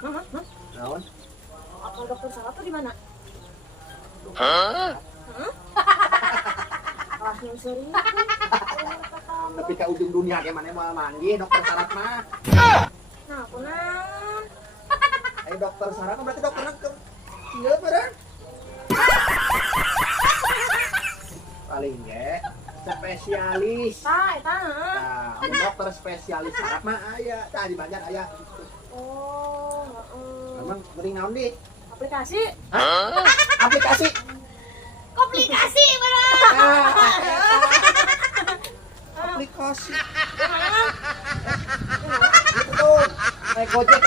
Naon? Apa dokter Sarap tuh di mana? Hah? Kelas yang serius. Tapi ke ujung dunia kayak mana mau manggil dokter saraf mah. Nah, aku naon? Ayo dokter saraf mah berarti dokter ke. Iya bener. Paling ge spesialis. Eta. Nah, dokter spesialis saraf mah aya. Tah di Banjar aya. Oh, Memang mending naon di? aplikasi. Hah? Aplikasi. Komplikasi bener. Aplikasi. Itu tuh. Naik Gojek